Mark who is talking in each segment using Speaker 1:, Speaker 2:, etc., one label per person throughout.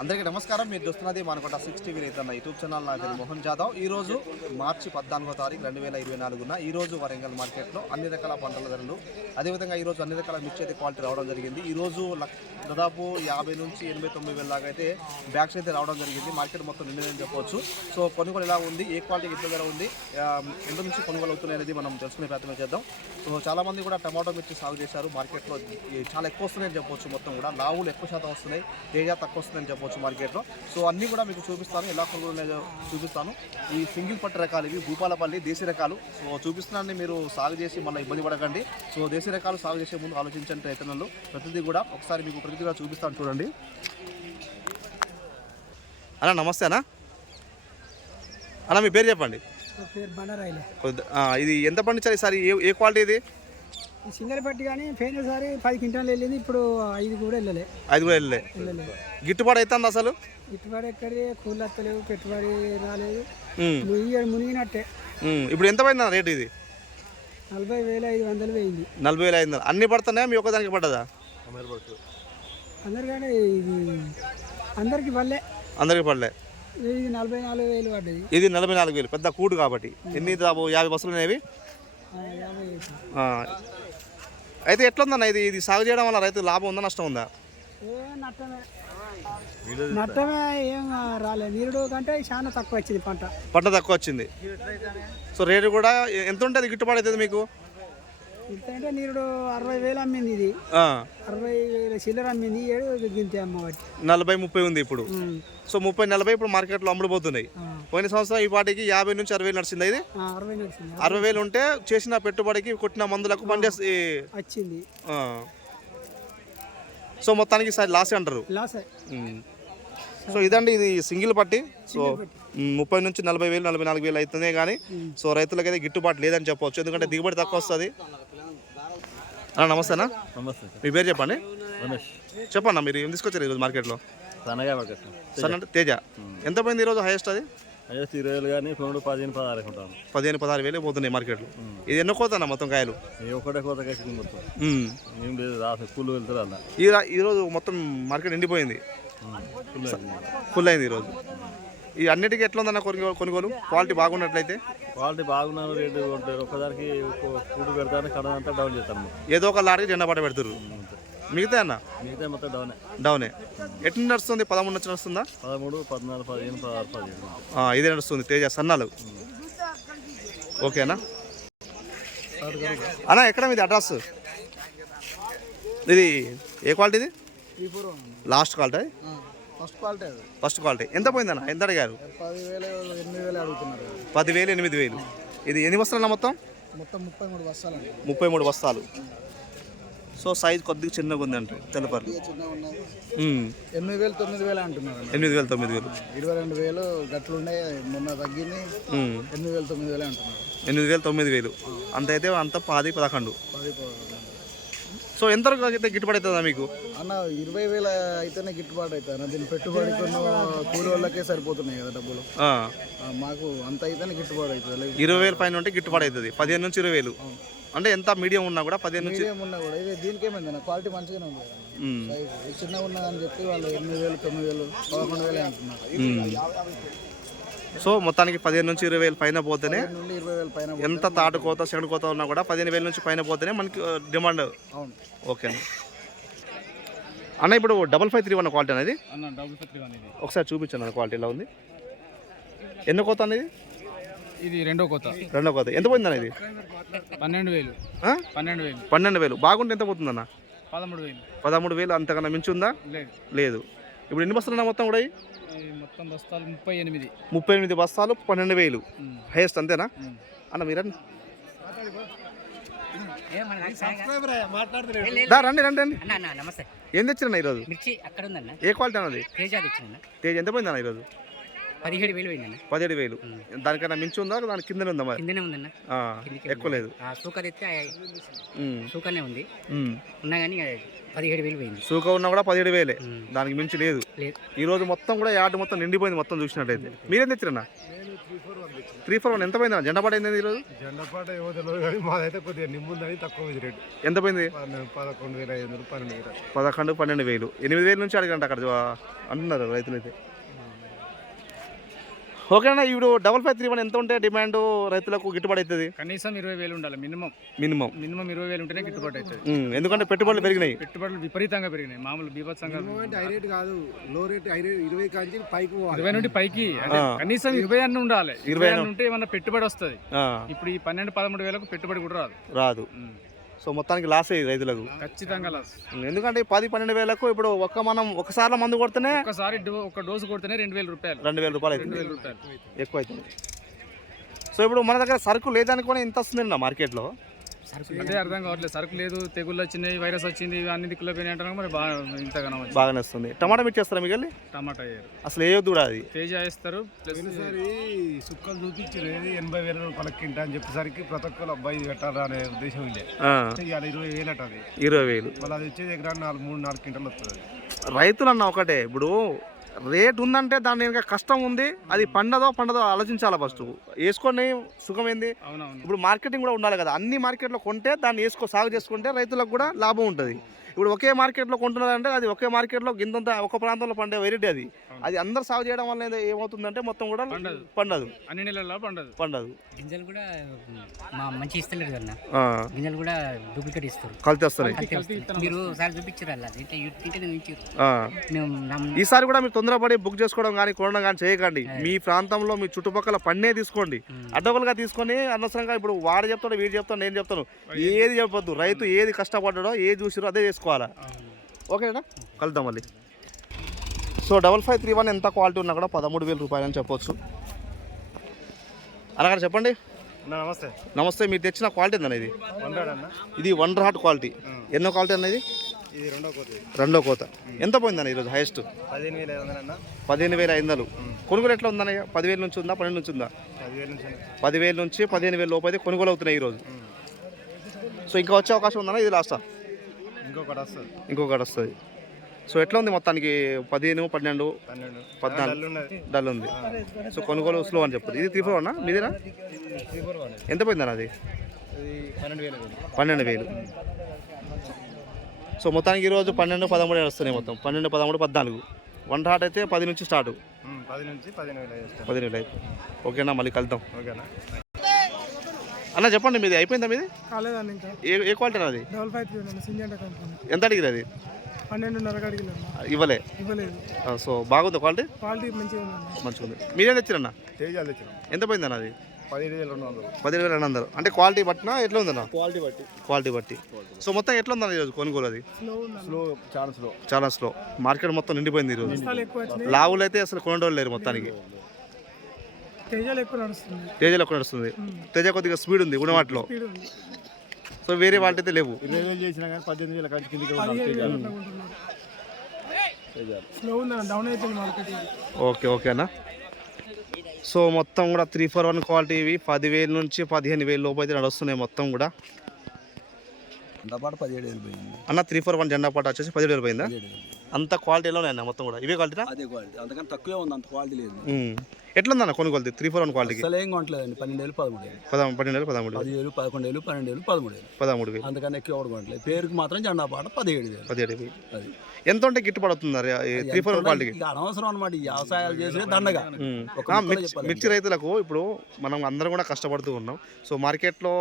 Speaker 1: అందరికీ నమస్కారం. మీరు చూస్తున్నది మనకొండ సిక్స్ టీవీ రైతన్న యూట్యూబ్ ఛానల్. నా పేరు మోహన్ జాదవ్. ఈ రోజు మార్చి పద్నాలుగో తారీఖు రెండు వేల ఇరవై నాలుగున ఈ రోజు వరంగల్ మార్కెట్లో అన్ని రకాల పంటల ధరలు అదేవిధంగా ఈరోజు అన్ని రకాల మిర్చి అయితే క్వాలిటీ రావడం జరిగింది. ఈ రోజు దాదాపు యాభై నుంచి ఎనభై తొమ్మిది వేల దాకా అయితే బ్యాగ్స్ అయితే రావడం జరిగింది. మార్కెట్ మొత్తం నిండిందని చెప్పవచ్చు సో కొనుగోలు ఎలా ఉంది? ఏ క్వాలిటీ ఎంత ధర ఉంది? ఎంత నుంచి కొనుగోలు అవుతున్నాయి అనేది మనం తెలుసుకునే ప్రయత్నం చేద్దాం. సో చాలామంది కూడా టమాటో మిర్చి సాగు చేశారు. మార్కెట్లో చాలా ఎక్కువ వస్తున్నాయని చెప్పవచ్చు మొత్తం కూడా లావులు ఎక్కువ శాతం వస్తున్నాయి. తేజ తక్కువ వస్తుందని చెప్పొచ్చు మార్కెట్లో. సో అన్నీ కూడా మీకు చూపిస్తాను. ఎలా కొనుగోలు ఉన్నాయో చూపిస్తాను. ఈ సింగిల్ పట్టు రకాలు ఇవి భూపాలపల్లి దేశీ రకాలు. సో చూపిస్తున్నాన్ని మీరు సాగు చేసి మళ్ళీ ఇబ్బంది పడకండి. సో దేశీ రకాలు సాగు చేసే ముందు ఆలోచించండి రైతన్నలు ప్రతిదీ కూడా ఒకసారి మీకు ప్రతిదీ కూడా చూపిస్తాను చూడండి. అన్న నమస్తే అన్న. అన్న మీ పేరు చెప్పండి. ఇది ఎంత పండించాలి ఈసారి? ఏ ఏ క్వాలిటీ ఇది?
Speaker 2: సింగల్ పట్టి కానీ పోయినసారి పది క్వింటాలు వెళ్ళింది ఇప్పుడు ఐదు కూడా వెళ్ళలే.
Speaker 1: ఐదు కూడా వెళ్ళలే. గిట్టుబాటు అవుతుంది అసలు?
Speaker 2: పెట్టుబడి ఎక్కడి కూలి వస్తలేవు పెట్టుబడి రాలేదు. మునిగి మునిగినట్టే.
Speaker 1: ఇప్పుడు ఎంత పడింది రేట్ ఇది?
Speaker 2: నలభై వేల ఐదు వందలు పోయింది.
Speaker 1: నలభై వేల ఐదు వందలు. అన్ని పడుతున్నాయా మీ ఒక్కదానికి పడ్డదా?
Speaker 2: అందరికంటే ఇది అందరికి పల్లె
Speaker 1: అందరికి పడలే.
Speaker 2: ఇది నలభై నాలుగు వేలు పడ్డది.
Speaker 1: ఇది నలభై నాలుగు వేలు. పెద్ద కూడు కాబట్టి. ఎన్ని యాభై బస్సులు అనేవి. అయితే ఎట్లా ఉందన్న ఇది? ఇది సాగు చేయడం వల్ల రైతు లాభం ఉందా నష్టం ఉందా?
Speaker 2: నట్టమే. ఏం రాలేదు నీరుడు కంటే చాలా తక్కువ వచ్చింది పంట.
Speaker 1: పంట తక్కువ వచ్చింది. సో రేటు కూడా ఎంత ఉంటుంది గిట్టుబాటు అవుతుంది మీకు?
Speaker 2: ఇంతంటే నీరుడు అరవై వేలు అమ్మింది ఇది. అరవై వేల చిల్లర అమ్మింది. ఏడు గింతే అమ్మబట్టి
Speaker 1: నలభై ముప్పై ఉంది ఇప్పుడు. సో ముప్పై నలభై ఇప్పుడు మార్కెట్లో అమ్ముడుపోతున్నాయి. పోయిన సంవత్సరం ఈ వాటికి యాభై నుంచి అరవై నడిచింది ఇది?
Speaker 2: అరవై
Speaker 1: వేలు ఉంటే చేసిన పెట్టుబడికి కొట్టిన మందులకు పనిచేసి
Speaker 2: వచ్చింది.
Speaker 1: సో మొత్తానికి ఈసారి లాస్ అంటారు.
Speaker 2: లాస్.
Speaker 1: సో ఇదండి ఇది సింగిల్ పట్టి. సో ముప్పై నుంచి నలభై వేలు నలభై నాలుగు వేలు అవుతుంది కానీ సో రైతులకైతే గిట్టుబాటు లేదని చెప్పవచ్చు. ఎందుకంటే దిగుబడి తక్కువ వస్తుంది. నమస్తేనా?
Speaker 3: నమస్తే
Speaker 1: మీ పేరు చెప్పండి?
Speaker 3: రమేష్.
Speaker 1: చెప్పన్న మీరు ఏం తీసుకొచ్చారు ఈరోజు మార్కెట్లో?
Speaker 3: సన్నగా పడకట్టు
Speaker 1: సరే. అంటే తేజ. ఎంత పోయింది ఈరోజు హైయెస్ట్ అది?
Speaker 3: అయ్యో ఇరవై వేలు కానీ రెండు పదిహేను పదహారు ఉంటాను
Speaker 1: పదిహేను పదహారు వేలు పోతున్నాయి మార్కెట్లో. ఇది ఎన్నో కోతన్న మొత్తం కాయలు?
Speaker 3: ఏ ఒక్కటే కోత కట్టింది మొత్తం. ఏం లేదు రాసి కూలు వెళ్తారు
Speaker 1: ఈ రా- ఈరోజు మొత్తం మార్కెట్ నిండిపోయింది.
Speaker 3: ఫుల్
Speaker 1: ఫుల్ అయింది. ఈరోజు. ఈ అన్నిటికీ ఎట్లా ఉందన్న కొనుగోలు కొనుగోలు? క్వాలిటీ బాగున్నట్లయితే?
Speaker 3: క్వాలిటీ బాగున్నారు రేటు ఉంటారు ఒక్కదానికి కూడు పెడతాను కడ అంతా డౌన్ చేస్తాము
Speaker 1: ఏదో ఒక లారీకి జెండా పట్ట పెడుతుర్రు. మిగతా అన్న?
Speaker 3: మిగతా మొత్తం డౌనే
Speaker 1: డౌనే ఎట్లా నడుస్తుంది? పదమూడు నుంచి నడుస్తుందా?
Speaker 3: పదమూడు పద్నాలుగు పదిహేను పదహారు పదిహేను
Speaker 1: ఆ, ఇదే నడుస్తుంది. తేజ సన్నాలు. ఓకేనా అన్న. ఎక్కడ మీది అడ్రస్? ఇది ఏ క్వాలిటీ ఇది last quality
Speaker 2: first quality
Speaker 1: first quality. ఎంత పోయిందన్న? ఎంత అడిగారు?
Speaker 2: పదివేలు ఎనిమిది వేలు
Speaker 1: ఇది ఎన్ని బస్తాలన్న మొత్తం?
Speaker 2: మొత్తం ముప్పై మూడు బస్సాలండి
Speaker 1: ముప్పై మూడు బస్తాలు. సో సైజ్ కొద్దిగా చిన్నగా ఉంది అంటారు తెలపరు
Speaker 2: ఎనిమిది వేలు తొమ్మిది వేలు అంటున్నారు.
Speaker 1: ఎనిమిది వేలు తొమ్మిది వేలు.
Speaker 2: ఇరవై రెండు వేలు గట్లు ఉన్నాయి మొన్న తగ్గింది. ఎనిమిది వేలు తొమ్మిది వేలు అంటున్నారు.
Speaker 1: ఎనిమిది వేలు తొమ్మిది వేలు. అంత అయితే అంత పది పదకొండు.
Speaker 2: పది పదకొండు.
Speaker 1: సో ఎంతవరకు అయితే గిట్టుబడి అవుతుందా మీకు?
Speaker 2: అన్న ఇరవై వేల అయితేనే గిట్టుబాటు అవుతాయి దీని పెట్టుబడి కూలి వాళ్ళకే సరిపోతున్నాయి కదా డబ్బులు.
Speaker 1: ఆ,
Speaker 2: ఆ, మాకు అంత అయితేనే గిట్టుబాటు అవుతుంది. లేదు
Speaker 1: ఇరవై వేల పైన ఉంటే గిట్టుబడి అవుతుంది. పదిహేను నుంచి ఇరవై వేలు. అంటే ఎంత మీడియం ఉన్నా కూడా పదిహేను నుంచి
Speaker 2: మీడియం ఉన్నా కూడా. ఇది దీనికి ఏమైంది క్వాలిటీ మంచిగానే ఉంది కదా. సైజు. చిన్నగా ఉన్నదని చెప్పి వాళ్ళు ఎనిమిది వేలు తొమ్మిది వేలు పదకొండు వేలు అంటున్నారు.
Speaker 1: సో మొత్తానికి పదిహేను నుంచి ఇరవై వేలు పైన పోతేనే ఎంత తాటు కోత సెకండ్ కోత ఉన్నా కూడా పదిహేను వేల నుంచి పైన పోతేనే మనకి డిమాండ్ ఓకే అన్న అన్న ఇప్పుడు double five three one quality అనేది ఒకసారి చూపించాను అన్న క్వాలిటీ ఎలా ఉంది. ఎన్నో కోత అనేది
Speaker 2: ఇది? రెండో కొత్త
Speaker 1: రెండో కోత. ఎంత పోయింది అన్న ఇది?
Speaker 2: పన్నెండు వేలు? పన్నెండు వేలు.
Speaker 1: పన్నెండు వేలు. బాగుంటే ఎంత పోతుందన్న
Speaker 2: పదమూడు వేలు.
Speaker 1: పదమూడు వేలు అంతకన్నా మించి ఉందా?
Speaker 2: లేదు.
Speaker 1: ఇప్పుడు ఎన్ని బస్తాలు మొత్తం కూడా
Speaker 2: మొత్తం బస్తాలు ముప్పై ఎనిమిది.
Speaker 1: ముప్పై ఎనిమిది బస్తాలు పన్నెండు వేలు. హైయెస్ట్ అంతేనా. అన్న మీరండి దా, రండి రండి రండి.
Speaker 4: అన్న అన్న నమస్తే.
Speaker 1: ఏం తెచ్చిరన్న ఈరోజు?
Speaker 4: మిర్చి అక్కడ ఉందన్న.
Speaker 1: ఏ క్వాలిటీ అన్నది?
Speaker 4: తేజ తెచ్చిన
Speaker 1: తేజ్ ఎంత పోయిందన్న ఈరోజు?
Speaker 4: పదిహేడు వేలు పోయిందన్న.
Speaker 1: పదిహేడు వేలు. దానికన్నా మించి ఉందా? దాని కిందనే ఉందా మరి?
Speaker 4: కిందనే ఉందన్న.
Speaker 1: ఆ,
Speaker 4: కిందికి
Speaker 1: ఎక్కువ లేదు.
Speaker 4: ఆ సూక తెస్తే
Speaker 1: ఉమ్,
Speaker 4: సూకనే ఉంది. ఉన్నా కానీ పదిహేడు వేలు పోయింది.
Speaker 1: సూక ఉన్నా కూడా పదిహేడు వేలే. దానికి మించి లేదు. ఈ రోజు మొత్తం కూడా యార్డు మొత్తం నిండిపోయింది మొత్తం చూసినట్టయితే మీరేం తెచ్చిరన్నా? Three four one. ఎంత పోయింది అన్న? జెండా పాట అయింది ఈరోజు?
Speaker 5: జెండపాట ఏమో తెలియదు కానీ మాదైతే కొద్దిగా నిమ్ముందని తక్కువ రేటు.
Speaker 1: ఎంత పోయింది?
Speaker 5: పదకొండు వేల ఐదు వందలు పన్నెండు వేల.
Speaker 1: పదకొండు పన్నెండు వేలు. ఎనిమిది వేల నుంచి అడగండి అక్కడ అంటున్నారు రైతులు అయితే ఓకేనా ఇప్పుడు డబల్ ఫైవ్ త్రీ వన్ ఎంత ఉంటే డిమాండ్ రైతులకు గిట్టుబాటు అవుతుంది?
Speaker 6: కనీసం ఇరవై వేలు ఉండాలి మినిమం.
Speaker 1: మినిమం.
Speaker 6: మినిమం ఇరవై వేలు ఉంటేనే గిట్టుబాటు అవుతుంది.
Speaker 1: ఎందుకంటే పెట్టుబడులు పెరిగినాయి.
Speaker 6: పెట్టుబడులు విపరీతంగా పెరిగినాయి మామూలు బీభత్సంగా
Speaker 5: హై రేట్ కాదు లో రేట్ హై రేట్ ఇరవై కాంచి పైకి
Speaker 6: ఇరవై నుండి పైకి. కనీసం ఇరవై అన్న ఉండాలి.
Speaker 1: ఇరవై అన్న-
Speaker 6: ఉంటే ఏమన్నా పెట్టుబడి వస్తుంది.
Speaker 1: ఆ,
Speaker 6: ఇప్పుడు ఈ పన్నెండు పదమూడు వేలకు పెట్టుబడి కూడా రాదు.
Speaker 1: రాదు. సో మొత్తానికి లాస్ అయ్యి రైతులకు.
Speaker 6: ఖచ్చితంగా లాస్
Speaker 1: ఎందుకంటే పది పన్నెండు వేలకు ఇప్పుడు ఒక్క మనం ఒకసారి మందు కొడితేనే
Speaker 6: ఒక్కసారి డో- ఒక డోసు కొడితేనే రెండు వేల రూపాయలు.
Speaker 1: రెండు వేల రూపాయలు
Speaker 6: రెండు వేల రూపాయలు.
Speaker 1: ఎక్కువ అవుతుంది. సో ఇప్పుడు మన దగ్గర సరుకు లేదనుకొని ఇంత వస్తుంది మార్కెట్లో.
Speaker 6: అదే అర్థం కావట్లేదు. సరుకు లేదు తెగుళ్ళు వచ్చినాయి వైరస్ వచ్చింది ఇవి అన్ని దిక్కులో పోయినాయి అంటారు మరి బాగా ఇంతగానో వచ్చింది.
Speaker 1: బాగానే వస్తుంది. టమాటా మిర్చి వేస్తారా మీకు
Speaker 6: టమాటా వేయరు.
Speaker 1: అసలు వేయొద్దు కూడా అది.
Speaker 6: తేజ వేస్తారు ప్లస్
Speaker 5: పోయినసారి సుక్కలు చూపించారు ఏది? ఎనభై వేల రూపాయల కింట అని చెప్పేసరికి ప్రతి ఒక్కరు అబ్బాయి పెట్టారా అనే ఉద్దేశం
Speaker 1: ఆ,
Speaker 5: ఇవాళ ఇరవై వేలు అట అది.
Speaker 1: ఇరవై వేలు.
Speaker 5: మళ్ళీ అది వచ్చేది ఎకరా నాలుగు మూడు నాలుగు క్వింటలు వస్తుంది
Speaker 1: రైతులు అన్న ఒకటే ఇప్పుడు రేట్ ఉందంటే దాని వెనక కష్టం ఉంది. అది పండదో పండదో ఆలోచించాలి ఫస్ట్ వేసుకొని సుఖం ఏంది? ఇప్పుడు మార్కెటింగ్ కూడా ఉండాలి కదా. అన్ని మార్కెట్లో కొంటే దాన్ని వేసుకో సాగు చేసుకుంటే రైతులకు కూడా లాభం ఉంటుంది. ఇప్పుడు ఒకే మార్కెట్లో కొంటున్నారంటే అది ఒకే మార్కెట్లో గింతంత ఒక ప్రాంతంలో పండే వెరైటీ అది. అది అందరు సాగు చేయడం వల్ల ఏదో ఏమవుతుందంటే మొత్తం కూడా
Speaker 6: పండదు. అన్ని నెలల్లో పండదు.
Speaker 1: పండదు.
Speaker 4: గింజలు కూడా మా మంచి ఇస్తలేరు కన్నా
Speaker 1: ఆ,
Speaker 4: గింజలు కూడా డూప్లికేట్ ఇస్తారు.
Speaker 1: వస్తున్నాయి
Speaker 4: వస్తుంది. మీరు ఒకసారి చూపించారు అలా
Speaker 1: ఈసారి కూడా మీరు తొందరపడి బుక్ చేసుకోవడం కానీ కొనడం కానీ చేయకండి. మీ ప్రాంతంలో మీ చుట్టుపక్కల పన్నే తీసుకోండి. అడ్డగోలుగా తీసుకొని అనవసరంగా ఇప్పుడు వాడు చెప్తాడు వీడు చెప్తాడు నేను చెప్తాను. ఏది చెప్పొద్దు. రైతు ఏది కష్టపడ్డాడో ఏది చూసిరో అదే చేసుకోవాలా ఓకేనా? కలుద్దాం మళ్ళీ. So double five three one ఎంత క్వాలిటీ ఉన్నా కూడా పదమూడు వేల రూపాయలు అని చెప్పొచ్చు. అనగా చెప్పండి.
Speaker 5: నమస్తే.
Speaker 1: నమస్తే మీరు తెచ్చిన క్వాలిటీ ఏందన్న ఇది? ఇది వండర్ హార్ట్ క్వాలిటీ. ఎన్నో క్వాలిటీ అన్నది
Speaker 5: ఇది? రెండో కోతి
Speaker 1: రెండో కోత. ఎంత పోయిందన్న ఈరోజు హైయెస్ట్
Speaker 5: పదిహేను వేల ఐదు వందలన్న
Speaker 1: పదిహేను వేల ఐదు వందలు. కొనుగోలు ఎట్లా ఉందన్నయ్య? పదివేల నుంచి ఉందా పన్నెండు నుంచి ఉందా?
Speaker 5: పదివేల నుంచి
Speaker 1: పదివేల నుంచి పదిహేను వేల లోపు అయితే కొనుగోలు అవుతున్నాయి ఈరోజు. సో ఇంకా వచ్చే అవకాశం ఉందన్న ఇది లాస్టా
Speaker 5: ఇంకొకటి వస్తుంది.
Speaker 1: ఇంకొకటి వస్తుంది. సో ఎట్లా ఉంది మొత్తానికి? పదిహేను పన్నెండు? పద్నాలుగు.
Speaker 5: డల్
Speaker 1: ఉంది. సో కొనుగోలు స్లో అని చెప్తుంది. ఇది త్రీ ఫోర్ అన్న మీదేనా? ఎంత పోయిందన్న అది?
Speaker 5: పన్నెండు వేల
Speaker 1: సో మొత్తానికి ఈరోజు పన్నెండు పదమూడు వస్తున్నాయి మొత్తం. పన్నెండు పదమూడు పద్నాలుగు. వన్ హాట్ అయితే పది నుంచి స్టార్ట్.
Speaker 5: పది నుంచి పదిహేను వేలు
Speaker 1: పదిహేను వేలు అయితే ఓకేనా? మళ్ళీ కలుద్దాం.
Speaker 5: ఓకేనా?
Speaker 1: అన్న చెప్పండి మీది అయిపోయిందా మీది?
Speaker 2: కాలేదండి ఇంకా.
Speaker 1: ఏ ఏ క్వాలిటీ అది?
Speaker 2: డబల్ ఫైవ్ త్రీ ఉన్నాను సింజంట కంపెనీ.
Speaker 1: ఎంత అడిగింది అది?
Speaker 2: పన్నెండున్నరకు అడిగిన
Speaker 1: ఇవ్వలే?
Speaker 2: ఇవ్వలేదు.
Speaker 1: సో బాగుంది క్వాలిటీ?
Speaker 2: క్వాలిటీ మంచిగా ఉందండి.
Speaker 1: మంచిగా ఉంది మీరేం తెచ్చారన్న?
Speaker 5: తేజాలు తెచ్చిన.
Speaker 1: ఎంత పోయిందన్న అది?
Speaker 5: పదిహేడు వేల రెండు వందలు.
Speaker 1: పదిహేను వేల రెండు వందలు. అంటే క్వాలిటీ బట్టినా ఎట్లా ఉందన్న?
Speaker 5: క్వాలిటీ బట్టి.
Speaker 1: క్వాలిటీ బట్టి. సో మొత్తం ఎట్లా ఉందన్న ఈరోజు కొనుగోలు అది?
Speaker 2: స్లో ఉందండి
Speaker 5: స్లో చాలా స్లో
Speaker 1: చాలా స్లో మార్కెట్ మొత్తం నిండిపోయింది ఈరోజు. లావులు అయితే అసలు కొనడం లేరు మొత్తానికి.
Speaker 2: తేజాలు ఎక్కువ నడుస్తుంది.
Speaker 1: తేజలో ఒక నడుస్తుంది. తేజ కొద్దిగా స్పీడ్ ఉంది గుణవాటిలో సో వేరే వాటి అయితే లేవు.
Speaker 5: ఇరవై వేలు చేసినా కానీ పద్దెనిమిది వేల కిందికి.
Speaker 1: ఓకే ఓకే అన్న. సో మొత్తం కూడా త్రీ ఫోర్ వన్ క్వాలిటీ ఇవి. పదివేల నుంచి పదిహేను వేల లోపు అయితే నడుస్తున్నాయి మొత్తం కూడా.
Speaker 7: పాటు పదిహేడు వేలు పోయింది.
Speaker 1: అన్న త్రీ ఫోర్ వన్ జెండా పాట వచ్చేసి పదిహేడు వేలు పోయిందా? అంత క్వాలిటీలో అన్న మొత్తం కూడా? ఇవే క్వాలిటీనా
Speaker 7: అదే క్వాలిటీ అంతకన్నా తక్కువే ఉంది అంత క్వాలిటీ లేదు.
Speaker 1: ఉమ్. ఎట్లుందన్న కొనుగోలు త్రీ ఫోర్ వన్ క్వాలిటీకి
Speaker 7: అసలు ఏం కొనట్లేదండి. పన్నెండు వేలు పదమూడు వేలు.
Speaker 1: పదమూడు పన్నెండు వేలు పదమూడు
Speaker 7: పది వేలు పదకొండు వేలు పన్నెండు వేలు పదమూడు వేలు.
Speaker 1: పదమూడు వేలు.
Speaker 7: అంతకన్నా ఎక్కువ కొనట్లేదు. పేరుకి మాత్రం జెండా పాట పదిహేడు వేలు.
Speaker 1: పదిహేడు వేలు.
Speaker 7: అది.
Speaker 1: ఎంత ఉంటే గిట్టుబడి అవుతుంది త్రీ ఫోర్ వన్ క్వాలిటీకి
Speaker 7: ఇక అనవసరం అనమాట ఈ వ్యవసాయాలు చేసే దండగా.
Speaker 1: మిర్చి రైతులకు ఇప్పుడు మనం అందరం కూడా కష్టపడుతూ ఉన్నాం. సో మార్కెట్లో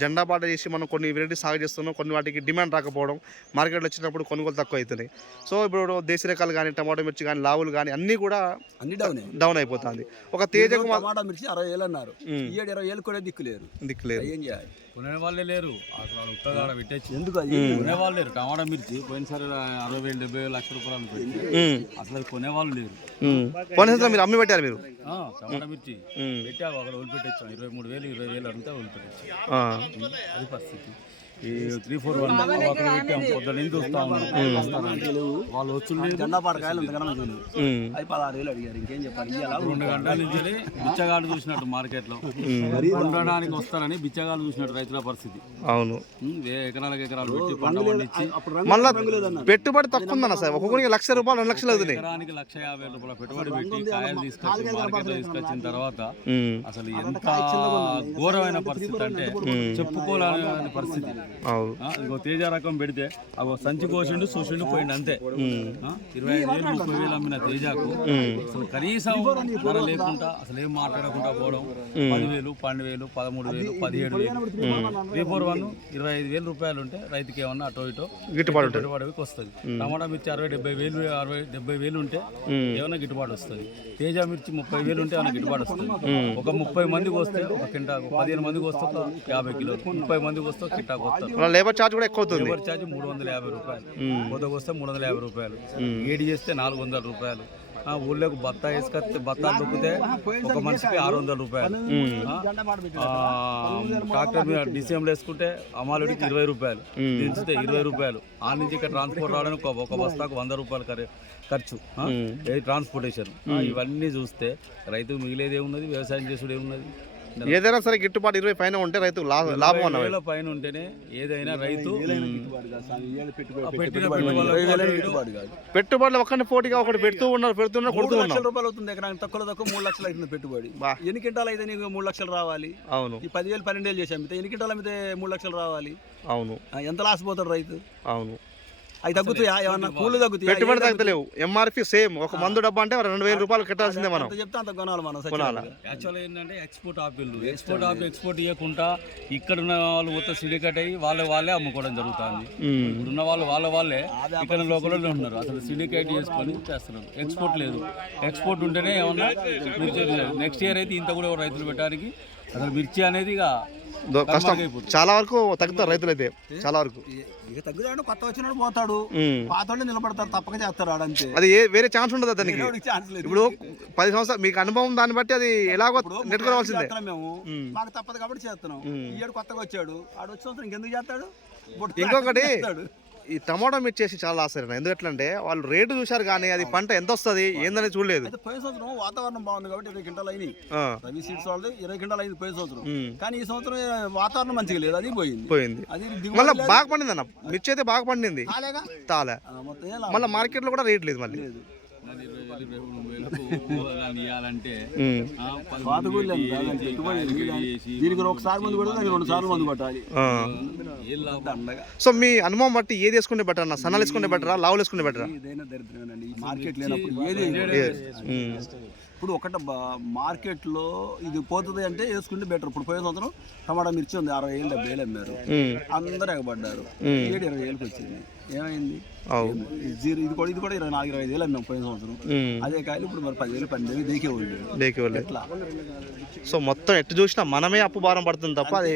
Speaker 1: జెండా పాట చేసి మనం కొన్ని వెరైటీ సాగు చేస్తున్నాం కొన్ని వాటికి డిమాండ్ రాకపోవడం మార్కెట్లో వచ్చినప్పుడు కొనుగోలు తక్కువ అవుతున్నాయి సో ఇప్పుడు దేశీ రకాలు కానీ టమాటో మిర్చి కానీ లావులు కానీ అన్నీ కూడా
Speaker 7: అన్ని డౌన్.
Speaker 1: డౌన్ అయిపోతుంది. ఒక తేజకు
Speaker 7: టమాటా మిర్చి అరవై వేలు అన్నారు. ఇరవై వేలు కూడా దిక్కులేరు
Speaker 1: దిక్కులేదు.
Speaker 7: ఏం చేయాలి?
Speaker 8: కొనే వాళ్ళే లేరు. అసలు ఉత్తగాడ పెట్టేసి.
Speaker 7: ఎందుకు
Speaker 8: కొనే వాళ్ళు లేరు. టమాటా మిర్చి పోయినసారి అరవై వేలు డెబ్బై వేలు లక్ష రూపాయలు పెట్టి. అసలు అది కొనేవాళ్ళు లేరు.
Speaker 1: పోయిన సంవత్సరం మీరు అమ్మి పెట్టారు మీరు?
Speaker 8: టమాటా మిర్చి
Speaker 1: ఉమ్.
Speaker 8: పెట్టావు అక్కడ వదిలిపెట్టొచ్చాం ఇరవై మూడు వేలు ఇరవై వేలు అడిగితే వదిలిపెట్టొచ్చాం. అది పరిస్థితి. ఈ త్రీ ఫోర్ వన్ అక్కడ పెట్టాం పొద్దున్న నుంచి చూస్తా వాళ్ళు వచ్చి
Speaker 7: జెండా అవి పదహారు వేలు అడిగారు. ఇంకేం చెప్పాలి?
Speaker 8: రెండు గంటల నుంచి బిచ్చగాళ్ళు చూసినట్టు మార్కెట్లో ఉండడానికి వస్తారని బిచ్చగాళ్ళు చూసినట్టు రైతుల పరిస్థితి.
Speaker 1: అవును.
Speaker 8: ఎకరాలకు ఎకరాలు పెట్టి పంట పండించి.
Speaker 1: మళ్ళా. పెట్టుబడి తక్కువ ఉందన్న సార్. ఒక్కొక్కరికి లక్ష రూపాయలు రెండు లక్షలు అవుతున్నాయి.
Speaker 8: ఎకరానికి లక్ష యాభై రూపాయల పెట్టుబడి పెట్టి కాయలు తీసుకొచ్చి మార్కెట్లో తీసుకొచ్చిన తర్వాత అసలు ఎంత ఘోరమైన పరిస్థితి అంటే చెప్పుకోలేని పరిస్థితి. ఇగో తేజ రకం పెడితే అగో సంచి కోసిండు చూసిండు పోయిండు అంతే. ఇరవై ఐదు వేలు ముప్పై వేలు అమ్మిన తేజకు అసలు కనీసం ధర లేకుండా అసలు ఏం మాట్లాడకుండా పోవడం. పదివేలు పన్నెండు వేలు పదమూడు వేలు పదిహేడు వేలు. త్రీ ఫోర్ వన్ ఇరవై ఐదు వేలు రూపాయలు ఉంటే రైతుకి ఏమన్నా అటో ఇటో
Speaker 1: గిట్టుబాటు
Speaker 8: గిట్టుబాటుకి వస్తుంది. టమాటా మిర్చి అరవై డెబ్బై వేలు అరవై డెబ్బై వేలు ఉంటే ఏమైనా గిట్టుబాటు వస్తుంది. తేజ మిర్చి ముప్పై వేలు ఉంటే ఏమైనా గిట్టుబాటు వస్తుంది. ఒక ముప్పై మందికి వస్తే ఒక కింటాకు పదిహేను మందికి వస్తే ఒక యాభై కిలోలు ముప్పై మందికి వస్తే కింటాకు
Speaker 1: లేబర్ ఛార్జ్ కూడా ఎక్కువ అవుతుంది.
Speaker 8: లేబర్ ఛార్జ్ మూడు వందల యాభై రూపాయలు. కొత్తగా వస్తే మూడు వందల యాభై రూపాయలు. ఏడి చేస్తే నాలుగు వందల రూపాయలు. ఊళ్ళోకి బత్తా వేసుకొస్తే బత్తా దొక్కితే ఒక మనిషికి ఆరు వందల రూపాయలు. ట్రాక్టర్ మీద డిసిఎంలు వేసుకుంటే అమాలుడికి ఇరవై రూపాయలు. దించితే ఇరవై రూపాయలు. ఆ నుంచి ఇక్కడ ట్రాన్స్పోర్ట్ రావడానికి ఒక- బస్తాకు వంద రూపాయలు ఖరీ- ఖర్చు. ట్రాన్స్పోర్టేషన్. ఇవన్నీ చూస్తే రైతు మిగిలేది ఏమున్నది? వ్యవసాయం చేసుడు ఏమున్నది?
Speaker 1: ఏదైనా సరే గిట్టుబాటు ఇరవై పైన ఉంటే రైతుకు లా- లాభం అన్న
Speaker 8: వేల పైన ఉంటేనే ఏదైనా రైతు.
Speaker 1: పెట్టుబడులు ఒకరిని పోటీగా ఒకటి పెడుతూ ఉన్నారు పెడుతున్నారు కొడుతూ ఉన్నాం
Speaker 7: లక్షల రూపాయలు అవుతుంది ఎకరానికి తక్కువ తక్కువ మూడు లక్షలు అవుతుంది పెట్టుబడి. ఎన్ని కింటాలు అయితే నీకు మూడు లక్షలు రావాలి?
Speaker 1: అవును.
Speaker 7: ఈ పదివేలు పన్నెండు వేలు చేసి అమ్మితే ఎన్ని కింటాలు అమ్మితే మూడు లక్షలు రావాలి?
Speaker 1: అవును.
Speaker 7: ఎంత లాస్ పోతాడు రైతు?
Speaker 1: అవును.
Speaker 7: అవి తగ్గుతాయా? ఏమన్నా కూలు తగ్గుతాయా?
Speaker 1: పెట్టుబడి తగ్గలేవు. ఎంఆర్పి సేమ్ ఒక మందు డబ్బా అంటే రెండు వేల రూపాయలు కట్టాల్సిందే మనం.
Speaker 7: చెప్తే అంత కొనాలి మనం
Speaker 1: కొనాలా?
Speaker 8: యాక్చువల్గా ఏంటంటే ఎక్స్పోర్ట్ ఆపిల్లు. ఎక్స్పోర్ట్ ఆపి ఎక్స్పోర్ట్ ఇవ్వకుండా ఇక్కడ ఉన్న వాళ్ళు మొత్తం సిండికేట్ అయ్యి వాళ్ళే వాళ్ళే అమ్ముకోవడం జరుగుతుంది. ఇప్పుడున్న వాళ్ళు వాళ్ళ వాళ్ళే ఇక్కడ లోకల్లో ఉన్నారు. అసలు సిండికేట్ చేసుకొని చేస్తున్నారు. ఎక్స్పోర్ట్ లేదు. ఎక్స్పోర్ట్ ఉంటేనే ఏమన్నా నెక్స్ట్ ఇయర్ అయితే ఇంత కూడా రైతులు పెట్టడానికి అసలు మిర్చి అనేది ఇక
Speaker 1: కష్టం. చాలా వరకు తగ్గుతారు రైతులు అయితే చాలా వరకు.
Speaker 7: ఇక తగ్గుతాడు కొత్త వచ్చినాడు పోతాడు. పాతోళ్ళు నిలబడతారు తప్పక చేస్తారు ఆడంతే.
Speaker 1: అది వేరే ఛాన్స్ ఉండదు దానికి ఇప్పుడు పది సంవత్సరాలు మీకు అనుభవం దాన్ని బట్టి అది ఎలాగో నెట్టుకోవాల్సిందే
Speaker 7: మేము. మాకు తప్పదు కాబట్టి చేస్తున్నాం. ఈ ఏడు కొత్తగా వచ్చాడు. ఆడు వచ్చిన సంవత్సరం ఇంకెందుకు చేస్తాడు?
Speaker 1: ఇంకొకటి. ఈ టమాటో మిర్చేసి చాలా ఆశ్చర్యం ఎందుకంటే వాళ్ళు రేటు చూశారు కానీ అది పంట ఎంత వస్తుంది ఏందని చూడలేదు.
Speaker 7: పోయిన సంవత్సరం వాతావరణం బాగుంది కాబట్టి ఇరవై క్వింటాలు
Speaker 1: ఆ,
Speaker 7: రవి సీడ్స్ వాళ్ళది ఇరవై క్వింటాలు అయింది పోయిన సంవత్సరం. కానీ ఈ సంవత్సరం వాతావరణం మంచిగా లేదు అది పోయింది.
Speaker 1: పోయింది.
Speaker 7: అది
Speaker 1: మళ్ళీ బాగా పండింది అన్న మిర్చి అయితే బాగా పండింది. తాలే. మళ్ళీ మార్కెట్లో కూడా రేట్ లేదు మళ్ళీ. సో మీ అనుభవం బట్టి ఏది వేసుకుంటే బెటర్ అన్న? సన్నలు వేసుకుంటే బెటరా లావులు వేసుకుంటే బెటరా
Speaker 7: మార్కెట్ లేనప్పుడు ఏది ఇప్పుడు ఒకట మార్కెట్లో ఇది పోతుంది అంటే వేసుకుంటే బెటర్ ఇప్పుడు పోయే సంవత్సరం టమాటా మిర్చి ఉంది అరవై ఏళ్ళు డెబ్బై వేలు అమ్మారు. అందరూ ఎగబడ్డారు. ఏడు ఇరవై వేలకు వచ్చింది. ఏమైంది? జీరో ఇది కూడా ఇది కూడా ఇరవై నాలుగు ఇరవై ఐదు వేలు అమ్మాం పోయిన సంవత్సరం. అదే కాయలు ఇప్పుడు మరి పదివేలు పన్నెండు వేలు దేకే ఉంది
Speaker 1: లేకి వెళ్ళే
Speaker 7: ఎట్లా?
Speaker 1: సో మొత్తం ఎట్టు చూసినా మనమే అప్పు భారం పడుతుంది తప్ప అది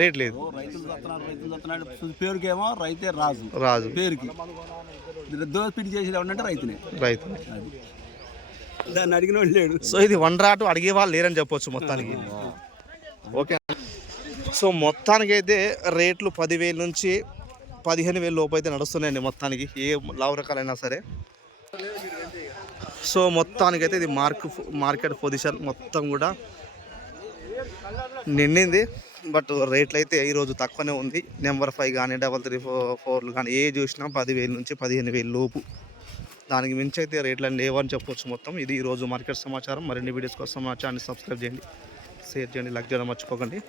Speaker 1: రేట్ లేదు.
Speaker 7: రైతులు చస్తున్నారు రైతులు చస్తున్నాడు పేరుకేమో రైతే రాజు.
Speaker 1: రాజు.
Speaker 7: పేరుకి. దోపిడి చేసేది ఎవరంటే రైతునే.
Speaker 1: రైతు
Speaker 7: దాన్ని అడిగిన వాడు లేడు.
Speaker 1: సో ఇది వన్ రాటు అడిగే వాళ్ళు లేరని చెప్పొచ్చు మొత్తానికి. ఓకే. సో మొత్తానికి అయితే రేట్లు పదివేల నుంచి పదిహేను వేలు లోపు అయితే నడుస్తున్నాయండి మొత్తానికి ఏ లావు రకాలైనా సరే. సో మొత్తానికి అయితే ఇది మార్క్ మార్కెట్ పొజిషన్ మొత్తం కూడా నిండింది. బట్ రేట్లు అయితే ఈరోజు తక్కువనే ఉంది. నెంబర్ ఫైవ్ కానీ డబల్ త్రీ ఫోర్ ఫోర్లు కానీ ఏ చూసినా పదివేల నుంచి పదిహేను వేలు లోపు. దానికి మించి అయితే రేట్లు అని లేవని చెప్పొచ్చు మొత్తం. ఇది ఈరోజు మార్కెట్ సమాచారం. మరిన్ని వీడియోస్ కోసం మా ఛానల్ సబ్స్క్రైబ్ చేయండి. షేర్ చేయండి లైక్ చేయడం మర్చిపోకండి.